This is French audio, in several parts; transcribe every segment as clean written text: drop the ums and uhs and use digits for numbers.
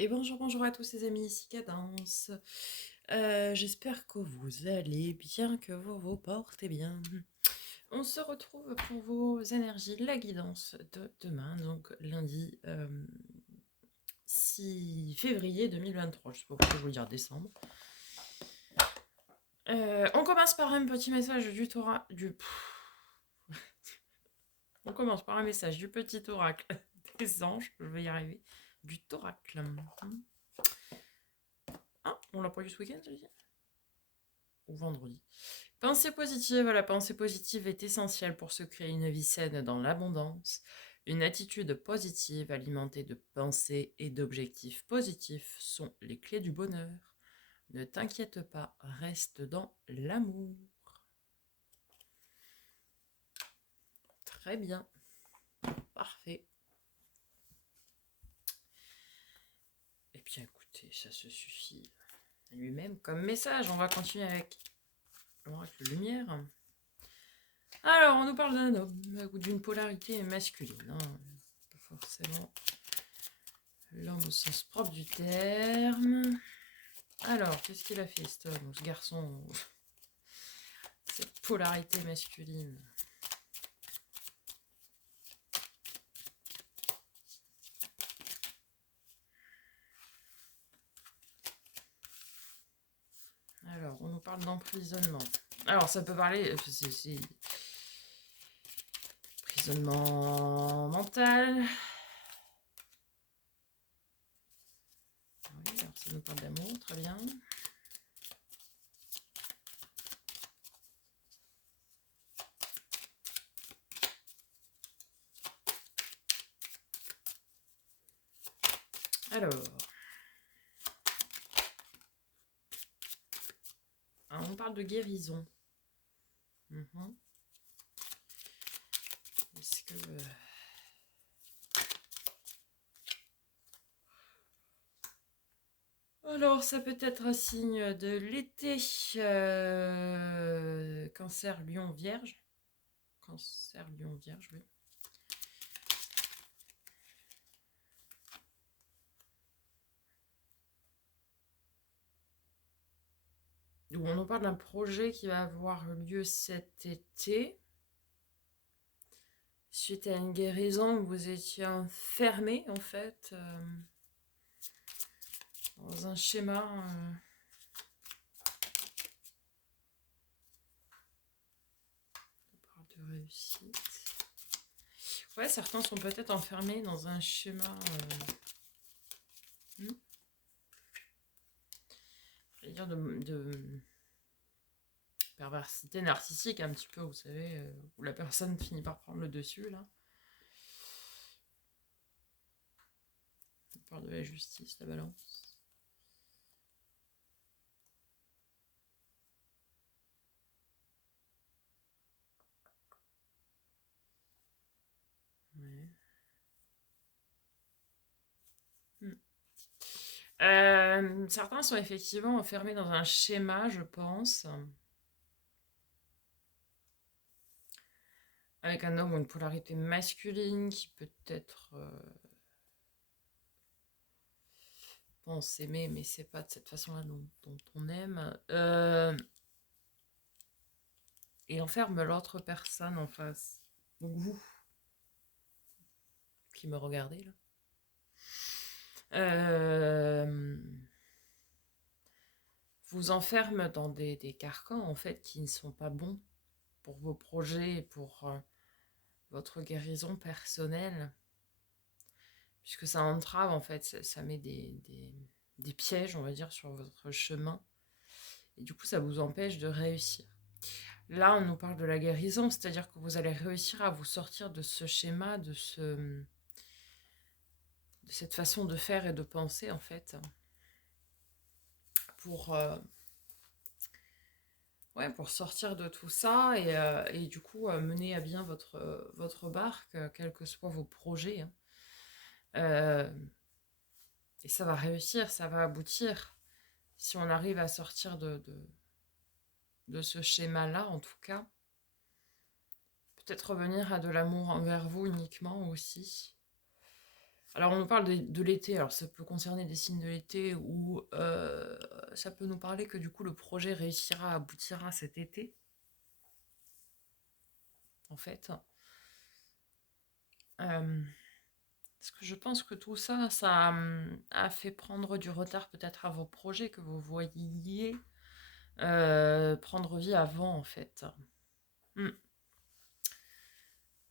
Et bonjour à tous les amis, ici Cadence. J'espère que vous allez bien, que vous vous portez bien. On se retrouve pour vos énergies, la guidance de demain, donc lundi 6 février 2023. Je sais pas pourquoi je voulais dire décembre. On commence par un petit message du Torah... On commence par un message du petit oracle des anges, je vais y arriver, du Toracle. Ah, on l'a pas eu ce week-end, celui-ci? Ou vendredi. Pensée positive. La pensée positive est essentielle pour se créer une vie saine dans l'abondance. Une attitude positive alimentée de pensées et d'objectifs positifs sont les clés du bonheur. Ne t'inquiète pas, reste dans l'amour. Très bien. Parfait. Eh bien écoutez, ça se suffit à lui-même comme message. On va continuer avec l'oracle lumière. Alors, on nous parle d'un homme ou d'une polarité masculine. Pas forcément l'homme au sens propre du terme. Alors, qu'est-ce qu'il a fait, cet homme, ce garçon? Cette polarité masculine. Alors, on nous parle d'emprisonnement. Alors, ça peut parler... C'est emprisonnement mental. Oui, alors ça nous parle d'amour, très bien. Alors... on parle de guérison. Est-ce que... Alors, ça peut être un signe de l'été. Cancer, lion, vierge. Cancer, lion, vierge, oui. Où on nous parle d'un projet qui va avoir lieu cet été. Suite à une guérison, vous étiez enfermé, en fait, dans un schéma... de réussite. Ouais, certains sont peut-être enfermés dans un schéma... je vais dire de perversité narcissique, un petit peu, vous savez, où la personne finit par prendre le dessus, là. On parle de la justice, la balance. Ouais. Certains sont effectivement enfermés dans un schéma, je pense, avec un homme ou une polarité masculine qui peut être pense aimer, mais c'est pas de cette façon-là dont on aime, et enferme l'autre personne en face. Donc vous, qui me regardez là, vous enferme dans des carcans en fait qui ne sont pas bons pour vos projets et pour votre guérison personnelle, puisque ça entrave en fait, ça met des pièges, on va dire, sur votre chemin, et du coup ça vous empêche de réussir. Là, on nous parle de la guérison, c'est-à-dire que vous allez réussir à vous sortir de ce schéma, de cette façon de faire et de penser, en fait, pour sortir de tout ça et du coup mener à bien votre barque, quels que soient vos projets. Et ça va réussir, ça va aboutir. Si on arrive à sortir de ce schéma-là, en tout cas, peut-être revenir à de l'amour envers vous uniquement aussi. Alors, on nous parle de l'été. Alors, ça peut concerner des signes de l'été ou ça peut nous parler que du coup, le projet réussira, aboutira cet été. En fait. Parce que je pense que tout ça, ça a fait prendre du retard peut-être à vos projets que vous voyiez prendre vie avant, en fait. Hmm.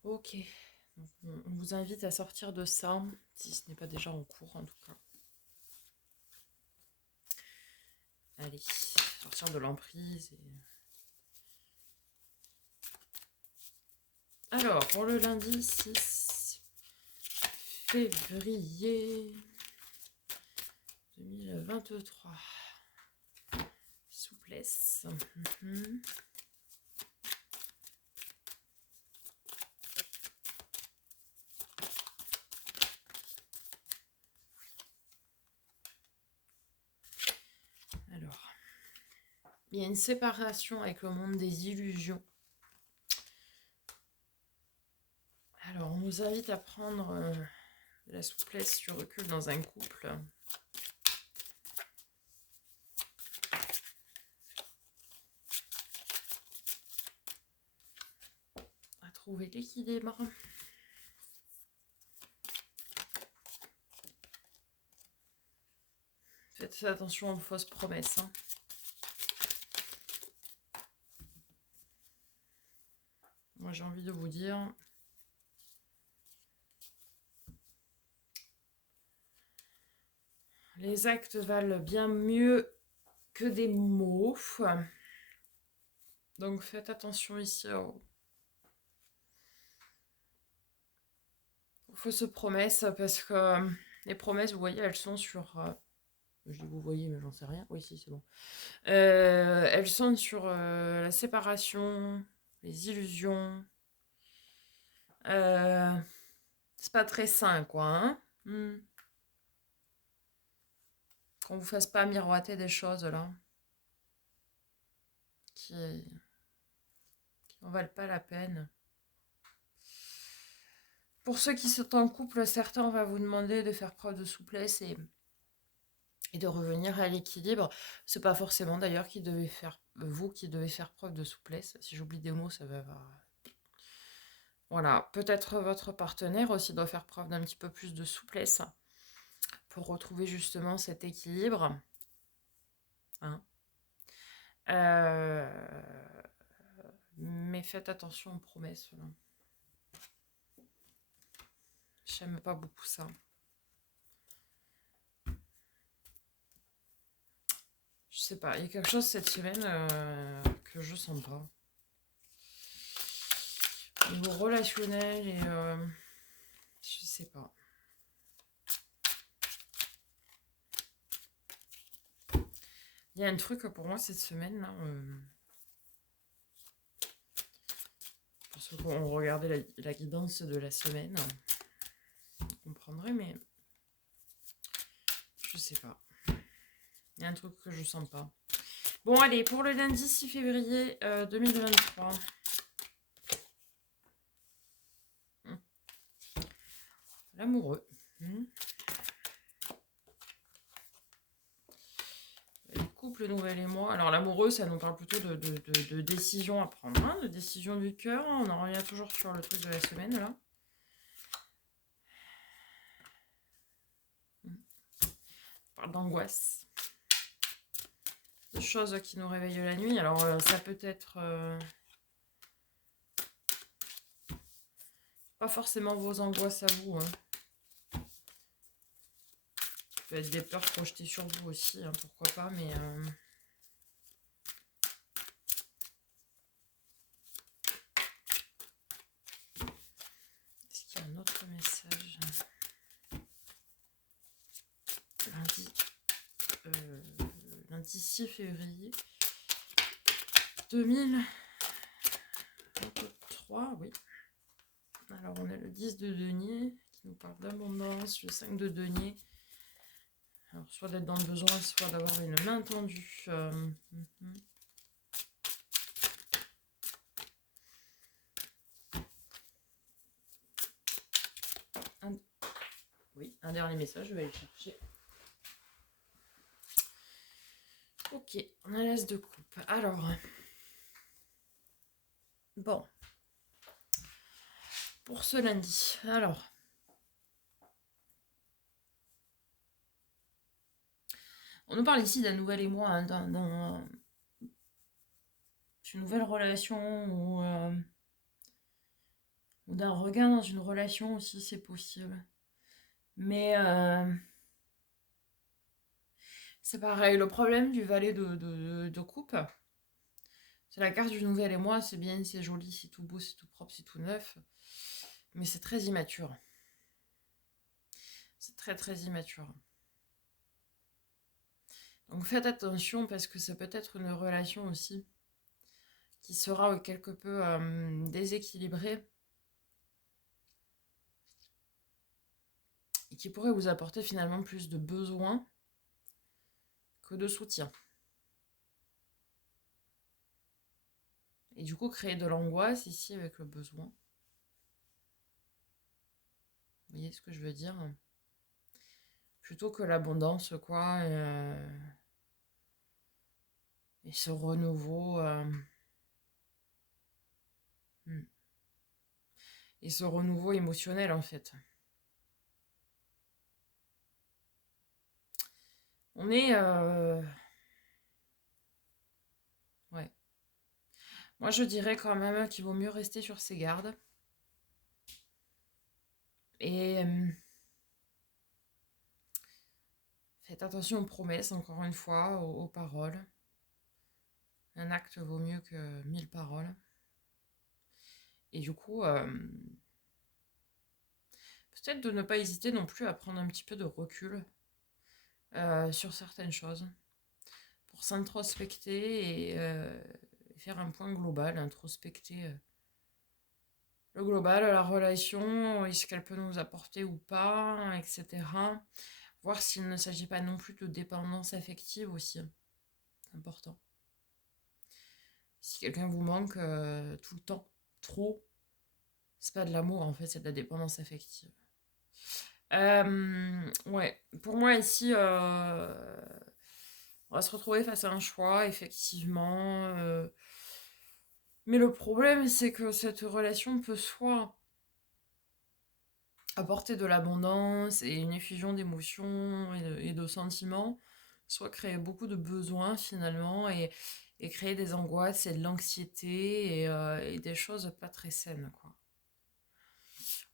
Ok. Donc, on vous invite à sortir de ça, si ce n'est pas déjà en cours, en tout cas. Allez, sortir de l'emprise. Alors, pour le lundi 6 février 2023. Souplesse. Alors, il y a une séparation avec le monde des illusions. Alors, on nous invite à prendre de la souplesse, du recul dans un couple. À trouver l'équilibre. Faites attention aux fausses promesses. Hein. Moi, j'ai envie de vous dire... Les actes valent bien mieux que des mots. Donc, faites attention ici aux fausses promesses, parce que les promesses, vous voyez, elles sont sur... je dis vous voyez, mais j'en sais rien. Oui, si, c'est bon. Elles sont sur la séparation, les illusions. C'est pas très sain, quoi. Hein. Qu'on vous fasse pas miroiter des choses, là, qui n'en valent pas la peine. Pour ceux qui sont en couple, certains vont vous demander de faire preuve de souplesse et de revenir à l'équilibre. C'est pas forcément d'ailleurs vous qui devez faire preuve de souplesse. Si j'oublie des mots, ça va. Voilà, peut-être votre partenaire aussi doit faire preuve d'un petit peu plus de souplesse pour retrouver justement cet équilibre. Hein. Mais faites attention aux promesses. Là. J'aime pas beaucoup ça. Je sais pas, il y a quelque chose cette semaine que je sens pas. Au niveau relationnel et je sais pas. Il y a un truc pour moi cette semaine là. Pour ceux qui ont regardé la guidance de la semaine, vous comprendrez, mais je sais pas. Il y a un truc que je sens pas. Bon, allez, pour le lundi 6 février 2023. L'amoureux. Les couples, nouvel émoi. Alors, l'amoureux, ça nous parle plutôt de décision à prendre, hein, de décision du cœur. On en revient toujours sur le truc de la semaine, là. On parle d'angoisse. De choses qui nous réveillent la nuit. Alors, ça peut être... pas forcément vos angoisses à vous, hein. Ça peut être des peurs projetées sur vous aussi, hein, pourquoi pas, mais... Est-ce qu'il y a un autre message? Lundi 6 février 2023, oui. Alors, on a le 10 de denier qui nous parle d'abondance, le 5 de denier. Alors, soit d'être dans le besoin, soit d'avoir une main tendue. Oui, un dernier message, je vais aller le chercher. Ok, on a l'as de coupe. Alors, bon, pour ce lundi, alors, on nous parle ici d'un nouvel émoi, hein, d'une nouvelle relation ou d'un regain dans une relation aussi, c'est possible. Mais c'est pareil, le problème du valet de coupe, c'est la carte du nouvel émoi, c'est bien, c'est joli, c'est tout beau, c'est tout propre, c'est tout neuf, mais c'est très immature. C'est très très immature. Donc faites attention parce que ça peut être une relation aussi qui sera quelque peu déséquilibrée et qui pourrait vous apporter finalement plus de besoins que de soutien. Et du coup créer de l'angoisse ici avec le besoin. Vous voyez ce que je veux dire? Plutôt que l'abondance, quoi. Et ce renouveau. Et ce renouveau émotionnel, en fait. On est... Ouais. Moi, je dirais quand même qu'il vaut mieux rester sur ses gardes. Et faites attention aux promesses, encore une fois, aux paroles. Un acte vaut mieux que 1000 paroles. Et du coup, peut-être de ne pas hésiter non plus à prendre un petit peu de recul sur certaines choses. Pour s'introspecter et faire un point global, introspecter le global, la relation, est-ce qu'elle peut nous apporter ou pas, etc. Voir s'il ne s'agit pas non plus de dépendance affective aussi. C'est important. Si quelqu'un vous manque tout le temps, trop, c'est pas de l'amour en fait, c'est de la dépendance affective. Ouais, pour moi ici, on va se retrouver face à un choix, effectivement. Mais le problème, c'est que cette relation peut soit apporter de l'abondance et une effusion d'émotions et de sentiments, soit créer beaucoup de besoins finalement et créer des angoisses et de l'anxiété et des choses pas très saines, quoi.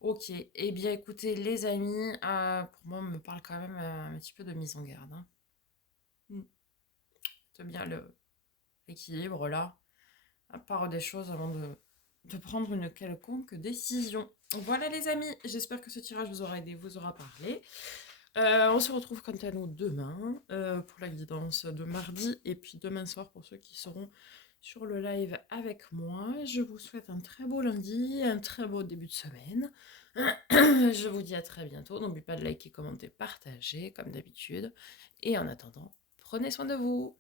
Ok, eh bien écoutez les amis, pour moi on me parle quand même un petit peu de mise en garde. Hein. C'est bien l'équilibre là, à part des choses avant de prendre une quelconque décision. Voilà les amis, j'espère que ce tirage vous aura aidé, vous aura parlé. On se retrouve quant à nous demain pour la guidance de mardi et puis demain soir pour ceux qui seront sur le live avec moi. Je vous souhaite un très beau lundi, un très beau début de semaine. Je vous dis à très bientôt. N'oubliez pas de liker, commenter, partager comme d'habitude. Et en attendant, prenez soin de vous.